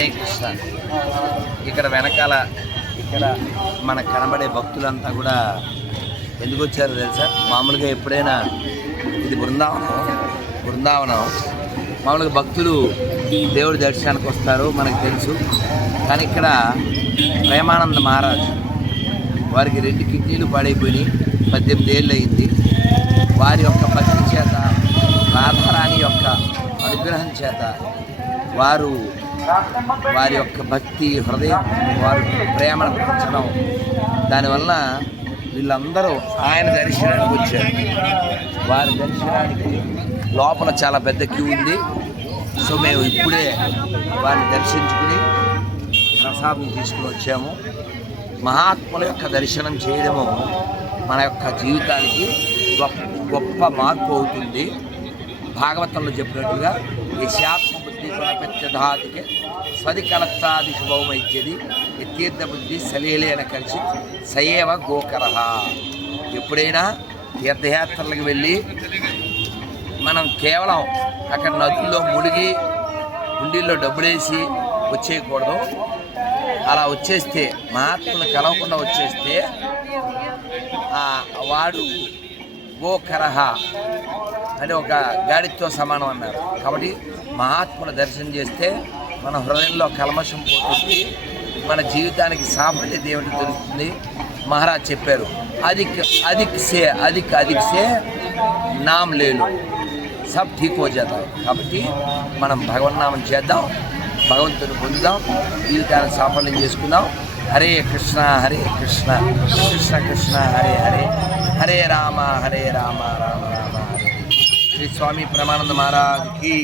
హరే కృష్ణ. ఇక్కడ వెనకాల ఇక్కడ మనకు కనబడే భక్తులంతా కూడా ఎందుకు వచ్చారో తెలుసా? మామూలుగా ఎప్పుడైనా ఇది బృందావనం బృందావనం. మామూలుగా భక్తులు దేవుడి దర్శనానికి వస్తారు మనకు తెలుసు. కానీ ఇక్కడ ప్రేమానంద మహారాజ్ వారికి రెండు కిడ్నీలు పడైపోయి పద్దెనిమిది ఏళ్ళు అయింది వారి యొక్క భక్తి చేత రాధారాణి యొక్క అనుగ్రహం చేత వారు వారి యొక్క భక్తి హృదయం వారి ప్రేమను పెంచడం. దానివల్ల వీళ్ళందరూ ఆయన దర్శనానికి వచ్చారు. వారి దర్శనానికి లోపల చాలా పెద్ద క్యూ ఉంది. సో మేము ఇప్పుడే వారిని దర్శించుకుని ప్రసాదం తీసుకుని వచ్చాము. మహాత్ముల యొక్క దర్శనం చేయడము మన యొక్క జీవితానికి గొప్ప గొప్ప మార్పు అవుతుంది. భాగవతంలో చెప్పినట్టుగా యశాత్మ గుణపెచ్చధాతికి స్వది కలత్తాది శుభమైత్యది యతీర్థ బుద్ధి సలీలేన కలిసి సయేవ గోకర. ఎప్పుడైనా తీర్థయాత్రలకు వెళ్ళి మనం కేవలం అక్కడ నదుల్లో మునిగి హుండీల్లో డబ్బులేసి వచ్చేయకూడదు. అలా వచ్చేస్తే మహాత్ములు కలవకుండా వచ్చేస్తే వాడు గోకరహ అని ఒక గాడితో సమానం అన్నారు. కాబట్టి మహాత్ముల దర్శనం చేస్తే మన హృదయంలో కల్మషం పోతుంది మన జీవితానికి సాఫల్యత ఏమిటి తెలుస్తుంది మహారాజ్ చెప్పారు అధిక్ అధిక్ సే అధిక్ అధిక్ సే నామ్ లేలు. సబ్ ఠీక్ హో కాబట్టి మనం భగవన్నామం చేద్దాం భగవంతుని పొందుదాం జీవితాన్ని సాఫల్యం చేసుకుందాం. హరే కృష్ణ హరే కృష్ణ కృష్ణ కృష్ణ హరే హరే హరే రామ హరే రామ రామ రామ హరే శ్రీ స్వామి ప్రమానంద మహారాజ్కి